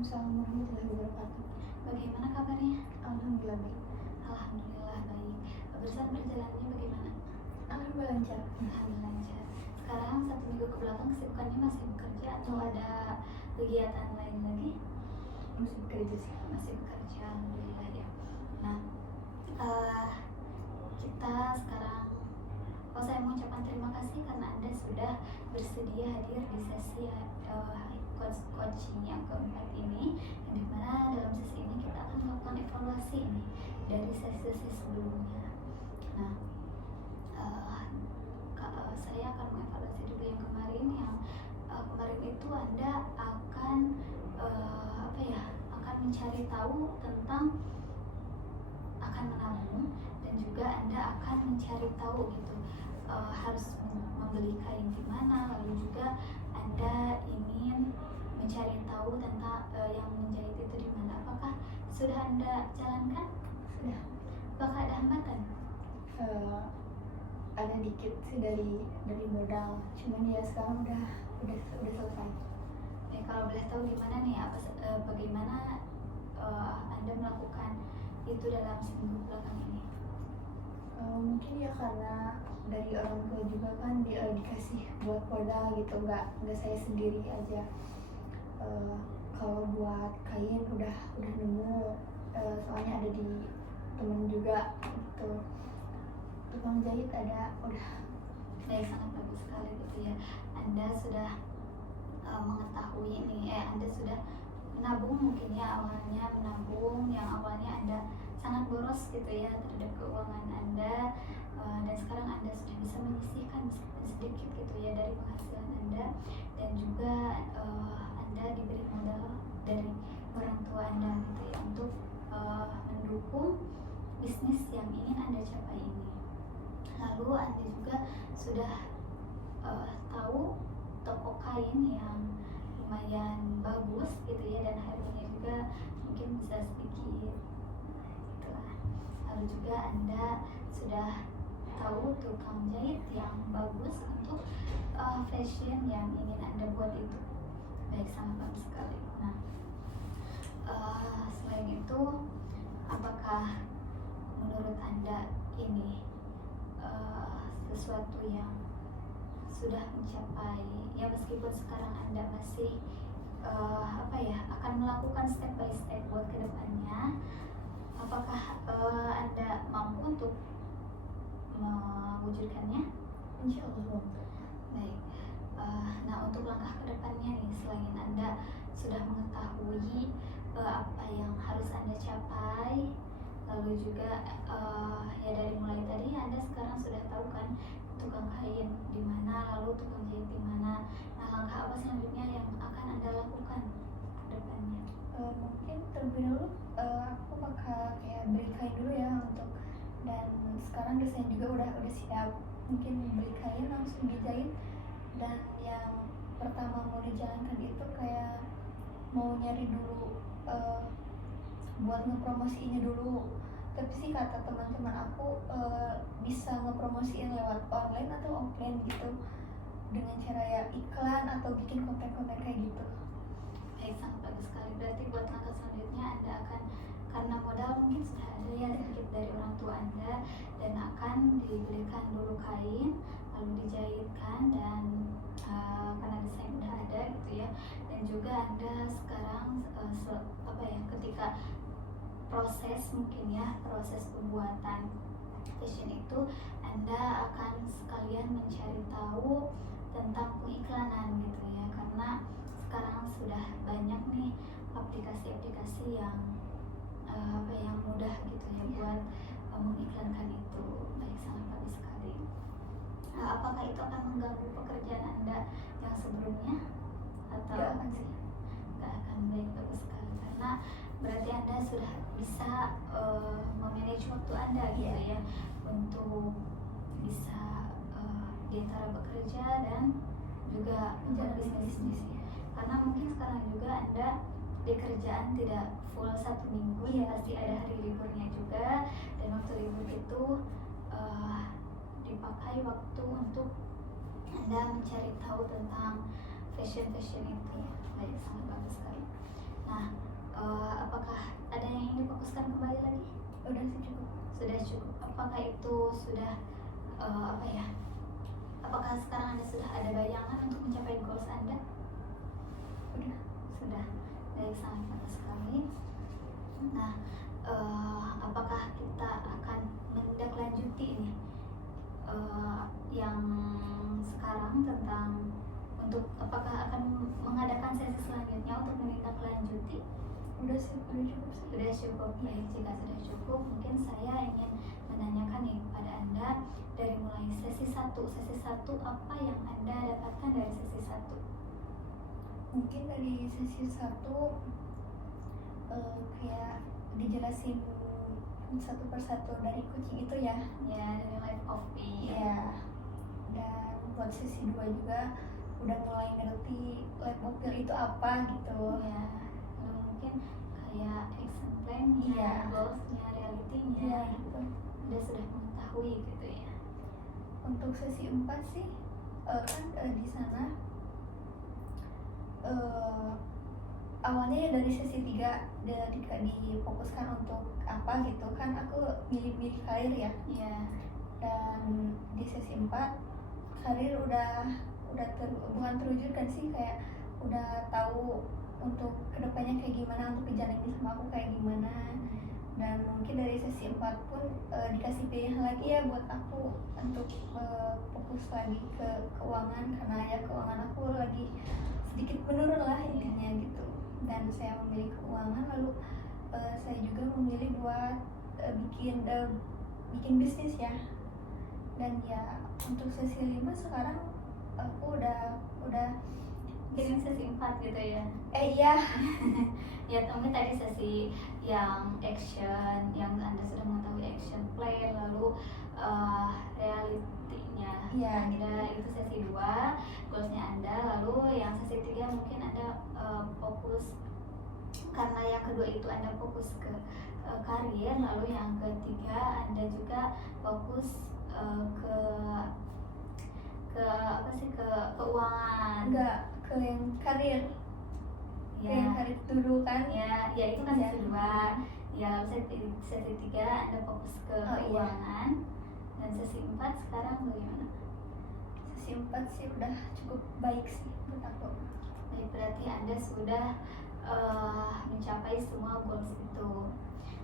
Waalaikumsalam warahmatullahi wabarakatuh. Bagaimana kabarnya? Alhamdulillah baik. Alhamdulillah baik. Barusan perjalanannya bagaimana? Alhamdulillah lancar. Alhamdulillah lancar. Sekarang 1 minggu ke belakang kesibukannya masih bekerja atau ada kegiatan lain lagi? Masih bekerja sih. Masih bekerja, alhamdulillah ya. Nah, kita sekarang, saya mau ucapkan terima kasih karena Anda sudah bersedia hadir di sesi coaching yang keempat ini, yang dimana dalam sesi ini kita akan melakukan evaluasi ini dari sesi-sesi sebelumnya. Nah, saya akan mengevaluasi dulu yang kemarin. Kemarin itu Anda akan akan mencari tahu tentang akan menabung, dan juga Anda akan mencari tahu gitu harus membeli kain di mana, lalu juga Anda ingin mencari tahu tentang yang menjahit itu di mana. Apakah sudah Anda jalankan? Sudah. Apakah ada hambatan? Ada dikit sih dari modal, cuman ya sekarang udah selesai. Kalau boleh tahu gimana nih, bagaimana Anda melakukan itu dalam seminggu belakang ini? Mungkin ya karena dari orang tua juga kan dikasih buat modal gitu, nggak saya sendiri aja. Kalau buat kain udah nemu, soalnya ada di temen juga gitu. Tukang jahit ada, udah. Sangat bagus sekali gitu ya. Anda sudah mengetahui ini, Anda sudah menabung mungkin ya, awalnya menabung yang awalnya Anda sangat boros gitu ya terhadap keuangan Anda, dan sekarang Anda sudah bisa menyisihkan sedikit gitu ya dari penghasilan Anda, dan juga Anda diberi modal dari orang tua Anda gitu ya untuk mendukung bisnis yang ingin Anda capai ini. Lalu Anda juga sudah tahu toko kain yang lumayan bagus gitu ya, dan harganya juga mungkin bisa sedikit gitulah. Lalu juga Anda sudah tahu tukang jahit yang bagus untuk fashion yang ingin Anda buat itu. Baik, sangat bagus sekali. Nah, selain itu, apakah menurut Anda ini sesuatu yang sudah mencapai ya, meskipun sekarang Anda masih akan melakukan step by step buat kedepannya, apakah Anda mampu untuk mewujudkannya? Insya Allah. Baik. Nah, untuk langkah kedepannya nih, selain Anda sudah mengetahui apa yang harus Anda capai, lalu juga ya dari mulai tadi Anda sekarang sudah tahu kan tukang kain di mana, lalu tukang jahit di mana. Nah, langkah apa selanjutnya yang akan Anda lakukan ke depannya? Mungkin terlebih dulu aku bakal kayak beli kain dulu ya untuk, dan sekarang desain juga udah siap. Mungkin beli kain langsung dijahit, dan yang pertama mau dijalankan itu kayak mau nyari dulu buat ngepromosiinnya dulu. Tapi sih kata teman-teman aku bisa ngepromosiin lewat online atau offline gitu, dengan cara ya iklan atau bikin konten-konten kayak gitu. Sangat bagus sekali. Berarti buat langkah selanjutnya Anda akan, karena modal mungkin sudah ada ya sedikit dari orang tua Anda, dan akan dibelikan dulu kain, lalu dijahitkan, dan karena desain udah ada gitu ya, dan juga Anda sekarang ketika proses pembuatan fashion itu, Anda akan sekalian mencari tahu tentang pengiklanan gitu ya, karena sekarang sudah banyak nih aplikasi-aplikasi yang yang mudah gitu ya buat mengiklankan itu. Baik, sangat bagus sekali. Apakah itu akan mengganggu pekerjaan Anda yang sebelumnya atau Gak akan sih. Gak akan. Baik, bagus sekali, karena berarti Anda sudah bisa memanage waktu Anda gitu ya, untuk bisa di antara bekerja dan juga untuk bisnis ya. Karena mungkin sekarang juga Anda di kerjaan tidak full 1 minggu ya, pasti ada hari liburnya juga, dan waktu libur itu dipakai waktu untuk Anda mencari tahu tentang fashion itu ya. Baik, sangat bagus sekali. Nah, apakah ada yang ingin difokuskan kembali lagi? Udah sih cukup. Sudah cukup. Apakah itu sudah apa ya? Apakah sekarang Anda sudah ada bayangan untuk mencapai goals Anda? Udah. Sudah. Baik, sangat bagus sekali. Nah, apakah kita akan menindaklanjuti ini yang sekarang tentang untuk apakah akan mengadakan sesi selanjutnya untuk menindaklanjuti? Udah sih, udah cukup sih. Sudah cukup. Baik, jika sudah cukup, mungkin saya ingin menanyakan nih kepada Anda dari mulai sesi 1 apa yang Anda dapatkan dari sesi 1? Mungkin dari sesi 1 kayak dijelasin satu persatu dari kucing itu ya. Ya, dari Life of Pi. Iya. Dan buat sesi 2 juga udah mulai ngerti Life of Pi itu apa gitu. Ya, lalu mungkin kayak action plan-nya, Iya. goals-nya, reality-nya, Iya gitu. Anda sudah mengetahui gitu ya. Untuk sesi 4 sih kan di sana awalnya ya dari sesi 3 difokuskan untuk apa gitu kan, aku milih karir ya. Iya. Dan di sesi 4 karir bukan terwujudkan sih, kayak udah tahu untuk kedepannya kayak gimana, untuk kerjaan ini sama aku kayak gimana. Dan mungkin dari sesi 4 pun dikasih pilihan lagi ya buat aku untuk fokus lagi ke keuangan, karena ya keuangan aku lagi sedikit menurun lah intinya gitu. Dan saya memilih keuangan, lalu saya juga memilih buat bikin bisnis ya. Dan ya untuk sesi 5 sekarang aku udah Mungkin sesi 4 gitu ya. iya. Ya, mungkin tadi sesi yang action, yang Anda sudah mengetahui action plan, lalu realitinya Iya, Anda itu sesi 2, goalsnya Anda. Lalu yang sesi 3 mungkin Anda fokus, karena yang kedua itu Anda fokus ke karir, lalu yang ketiga Anda juga fokus ke apa sih, ke keuangan. Enggak, ke yang karir. Ke Ya. yang karir dulu kan. Ya itu kan Ya. sesi 2. Ya, sesi 3 Anda fokus ke keuangan. Dan sesi 4 sekarang bagaimana? Sesi 4 sih udah cukup baik sih menurut aku. Baik, berarti Anda sudah mencapai semua goals itu.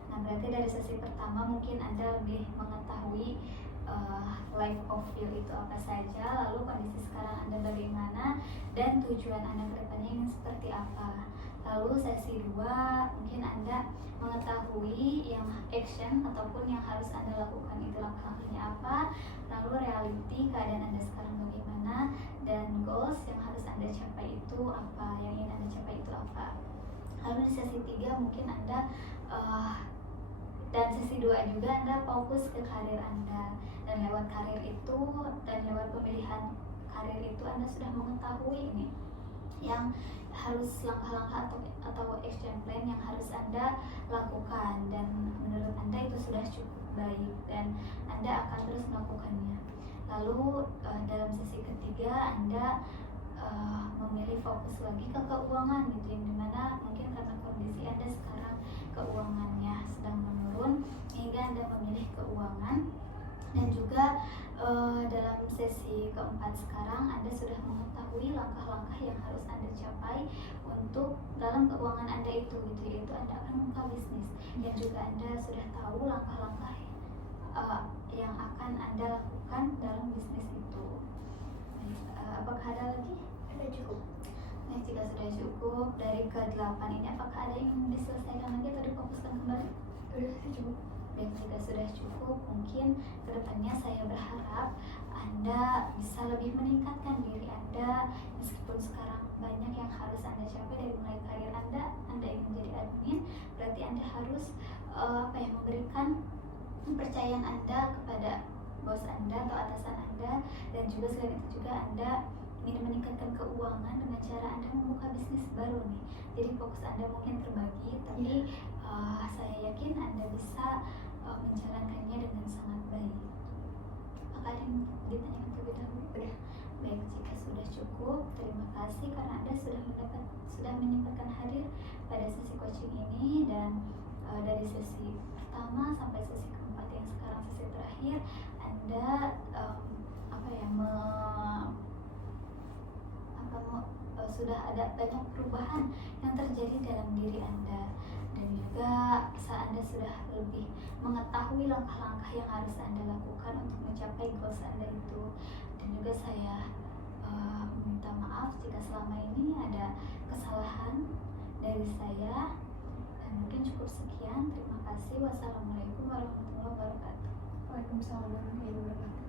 Nah, berarti dari sesi pertama mungkin Anda lebih mengetahui life of you itu apa saja, lalu kondisi sekarang Anda bagaimana, dan tujuan Anda ke depannya ingin seperti apa. Lalu sesi 2 mungkin Anda mengetahui yang action ataupun yang harus Anda lakukan itu langkah-langkahnya apa, lalu reality keadaan Anda sekarang bagaimana, dan goals yang harus Anda capai itu apa, yang ingin Anda capai itu apa. Lalu di sesi 3 mungkin Anda dan sesi 2 juga Anda fokus ke karir Anda, dan lewat karir itu dan lewat pemilihan karir itu Anda sudah mengetahui ini yang harus langkah-langkah atau action plan yang harus Anda lakukan, dan menurut Anda itu sudah cukup baik dan Anda akan terus melakukannya. Lalu dalam sesi ketiga Anda memilih fokus lagi ke keuangan gitu, yang dimana mungkin karena kondisi Anda sekarang keuangannya sedang menurun sehingga Anda memilih keuangan. Dan juga dalam sesi keempat sekarang Anda sudah mengetahui langkah-langkah yang harus Anda capai untuk dalam keuangan Anda itu gitu, yaitu Anda akan membuka bisnis, dan juga Anda sudah tahu langkah-langkah yang akan Anda lakukan dalam bisnis itu. Apakah ada lagi? Udah cukup. Nah, jika sudah cukup dari ke-8 ini, apakah ada yang ingin diselesaikan lagi atau difokuskan kembali? Udah sih cukup. Dan jika sudah cukup, mungkin kedepannya saya berharap Anda bisa lebih meningkatkan diri Anda. Meskipun sekarang banyak yang harus Anda capai, dari mulai karir Anda ingin menjadi admin, berarti Anda harus memberikan kepercayaan Anda kepada bos Anda atau atasan Anda, dan juga selain itu juga Anda ingin meningkatkan keuangan dengan cara Anda membuka bisnis baru nih. Jadi fokus Anda mungkin terbagi, tapi saya yakin Anda bisa menjalankannya dengan sangat baik. Apakah ada yang ditanyakan terlebih dahulu? Udah. Baik, jika sudah cukup, terima kasih karena Anda sudah menyempatkan hadir pada sesi coaching ini, dan dari sesi pertama sampai sesi keempat yang sekarang sesi terakhir, Anda sudah ada banyak perubahan yang terjadi dalam diri Anda, dan juga Anda sudah lebih mengetahui langkah-langkah yang harus Anda lakukan untuk mencapai goals Anda itu. Dan juga saya minta maaf jika selama ini ada kesalahan dari saya, dan mungkin cukup sekian. Terima kasih. Wassalamualaikum warahmatullahi wabarakatuh. Waalaikumsalam warahmatullahi wabarakatuh.